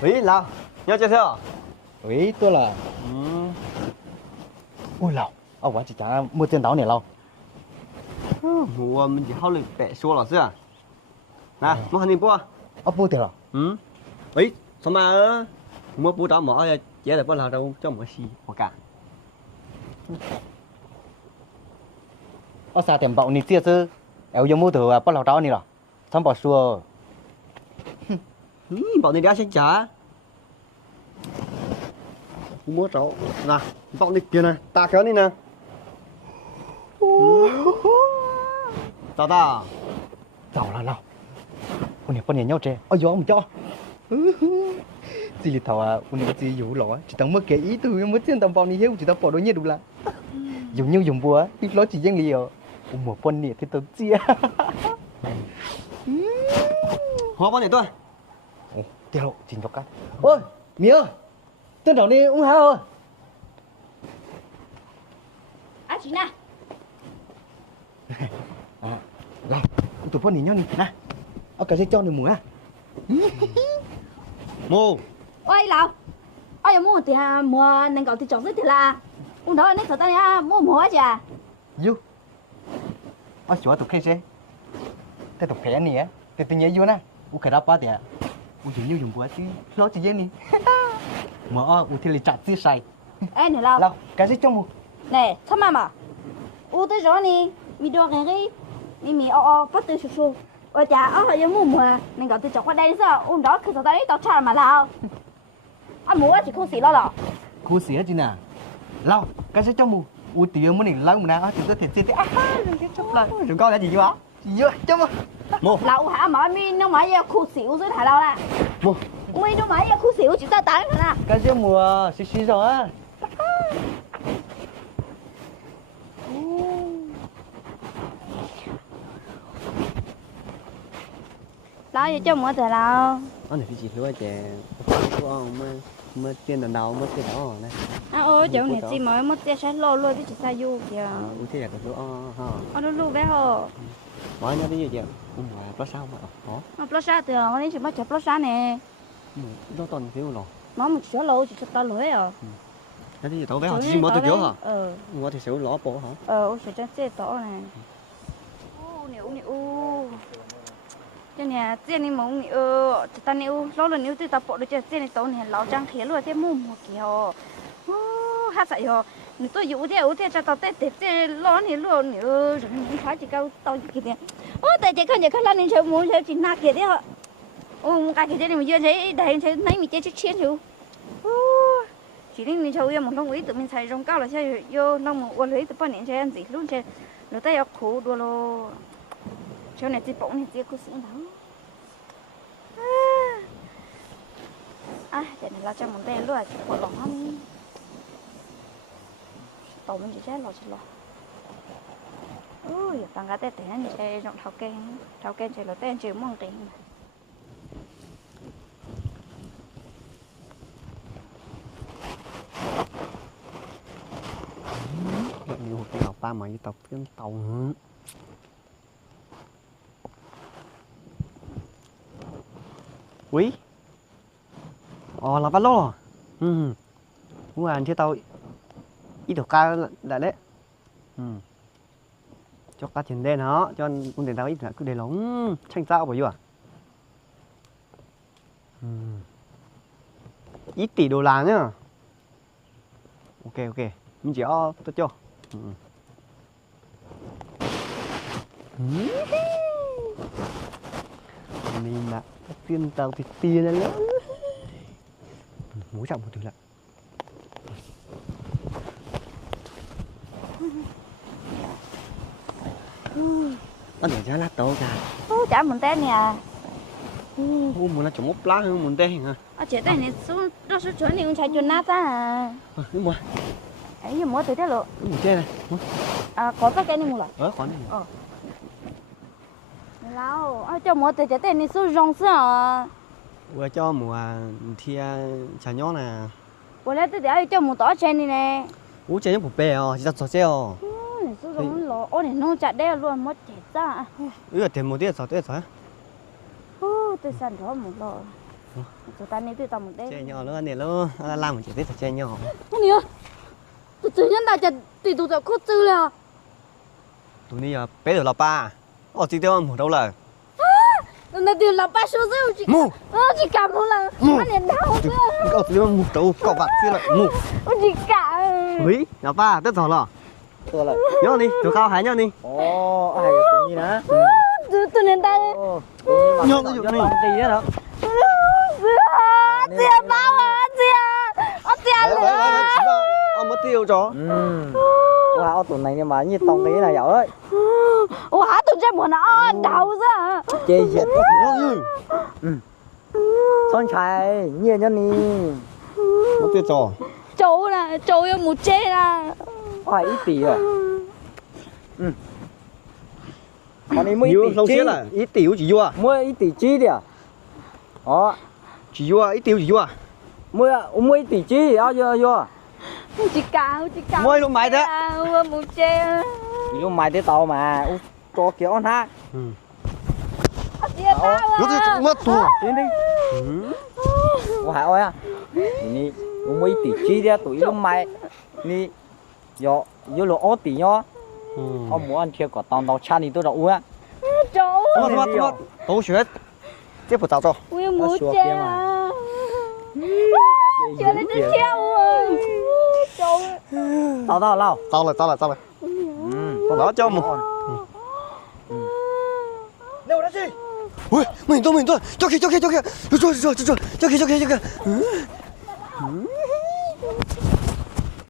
喂，老，你要介绍？喂，对了，ôi lão,我chỉ trả mua tiền táo này lão. 我们以后的白说了是啊。来，我喊你播。Bố tiền了. Ấy, sao mà mua bút đó mở chế là bao lâu đâu cho mở xì hoặc cả. Sao tiền bảo nị tiếc chứ? Eo yêu mua từ bao lâu táo này rồi? Xong bỏ xua. Bảo này đã sẽ trả. Mua cháu, nè, bọn này kia này, ta kéo đi nè. Tao ta. Giàu là lão. Ôi này, bọn này nhau trẻ. Ôi dồi ông cho. Chỉ là thảo ôi này chỉ dụ lỏ. Chỉ tao mất cái ý từ mất tiền tao bảo này hiếu. Chỉ tao bỏ đôi nhiêu đủ là. Dùng nhiều dùng bùa. Ít ló chỉ dân lì ở. Ôi một bọn này thì tao chia. Hóa bọn này tôi. Ồ, tiêu lộ, chính cho các. Ôi, Mía ơi. Tên đảo này ông Hà ơi. Chị nè. Này, tụi bọn này nhau nè. Nè. Cái dây cho này mùa à. Mô. Ôi lão. Ôi mua thì mua nên gọi thì chọn thì là. Ông đó nên thật ta mua chả. Yêu. Chúa tụi khai xe. Thế tụi khai này á. Thế tự nhiên yêu nè. Ủa khai đáp bá thì à. Ủa dù nhiều dùng quá chứ. Nó chỉ dễ nè. Mà ủa thì là chặt chứ sai. Ê này lão. Lão, cái dây cho mùa. Nè, thăm mà. Ủa tới rồi nè. Mi đồ cái. Mi bắt từ sụp. Ôi chà, là mua nên gọi thì chọn qua đây sao? Ông đó cứ tao đấy tao trả mà lão. Mua chỉ không xí lo lọ. Cô xí chứ nè. Lão, cái dây cho mùa. Ủa thì yêu muốn này lâu mà nè. Chúng tôi thiệt xí. Đừng chấp lại. Đừng coi là gì chứ hả? Gì vậy? Chấp mà. Một lão hả mà mi nó mới khu xỉu dưới thả lao nè. Một. Mi nó mới khu xỉu chỉ ta tán nè. Cái dây mùa xí rồi á. Lão vậy cho mua từ nào? Anh này thì chỉ nói chè. Mới tiền lần đầu mới tiền đó này. Ôi chỗ này chỉ mới mất tiền sáng lô luôn chứ chỉ sao du kìa. Ủa thế là cái số ha. Nó lu bé hồ. Nói nhá cái gì vậy? Mà plus sao mà có. Plus sao từ nó đến chỉ bắt chụp plus sao nè. Nó toàn thiếu rồi. Nó một số lô chỉ chụp tao lưới à. Thế thì tao bé họ chỉ mua từ kiểu hả? Mua thì xíu ló bộ hả? Ôi sẽ chết tao này. Nè. Cho nè, tiền này mong nè, ta nè, lo là nếu tôi tập bộ được cho tiền này tao nè, lão trang thế luôn, thế mua một kiểu, hát sậy hồ, nếu tôi dụ thế cho tao tết lo nè luôn nè, rồi mình phải chỉ câu tao chỉ kìa, tại chỉ không là nên chơi muốn chơi chỉ nát kìa đấy hả, cái này mà chưa thấy đầy thấy mấy mình chơi chết chứ, chỉ nên mình chơi một lông ý tự mình xài rong cao là chơi vô lông một uốn lưới tự bao nhiêu chơi ăn gì luôn chơi, rồi tay học khổ đua lo. Chỗ này chỉ bỗng này chỉ có xíu đó. Để này là cho một đèn luôn à, bỏ lỏng không? Tàu mình chỉ chết lò chỉ lò. Ui, tăng cái tết này như thế rộng thao kén chỉ là tên chịu mong tiền. Nhiều cái học ba mà như tập cái tàu nữa. Quý là bắt lỗ rồi. Muốn ăn chứ tao ít được ca lại đấy. Cho cá tiền đen hả? Cho ăn con tiền tao ít lại cứ để lỏng chanh sao bởi à? Ít tỷ đô la nhá. Ok mình chỉ tôi cho. Nên là tiền tao thì tiền là lớn. Múa chậm một thứ lại. Anh để ra lát tao cả. Chả muốn tên nè. Muốn là chồng mốc lá hơn muốn tên hả? Chị tên này xuống nó xuống chỗ này cũng chạy chuồn nát à. Đúng rồi. Ấy mua từ thế lộ. Mua chơi này. Có cái này mua lại. Có này. Lão, cho mua từ cái tên này xuống rong sao? Vừa cho mùa thì chả nhó nè. Vừa lấy từ để cho mua tỏi trên này nè. Ủa chơi nhó bột bè chỉ tao chơi chơi. Này xuống rong lò, này nó chặt đeo luôn mất chết ra. Ủa tiền một tí sao. Tôi sẵn đó một lò. chúng ta nên tự tao một chơi đây nhỏ nữa nè luôn làm một chuyện tiếp chơi nhỏ không nhớ tụi tự nhân đại chân tụi tụi tụi cốt tư là tụi đi bé được là ba chỉ tiêu một đâu là tụi này đều là ba số dư chị mu chị cảm ơn là anh nhìn đau nữa cậu chỉ một đâu cậu bạc chứ là mu chị cả ui là ba tất rồi tôi là nhớ đi tụi cao hái nhớ đi ồ ai cũng như nè tụi nên ta nhớ cái gì gì đó tiền bao à tiền nữa mất tiêu cho wow tụi này nhưng mà như tông tí này giỏi ơi wow tụi chơi muốn nó đau ra chê chết nhớ gì son trai nhiều nhân đi mất tiêu cho châu yêu một chê là phải ít tỷ rồi còn đi mấy nhiều tỷ lâu chi xíu là ít tiêu chỉ vô mua ít tỷ chi đi à đó chỉ vô ít tiêu chỉ vô mua ít tỷ chi ao vô chị cả mua luôn mày thế một chê lúc mày tới tàu mà cho kiểu ăn ha tiền bao nó thì mất thua đến đi hả ơi à ni mấy tỷ chi đi tụi lúc mày ni yo yo lo ô tỷ nhá ông muốn ăn kia có tao tao cha đi tôi đâu uống châu mất tổ chuyện tiếp một tàu cho yêu một chê à chơi lên chơi treo châu tao lao tao lại đó cho một đâu đó gì ui mình tôi cho kìa cho kìa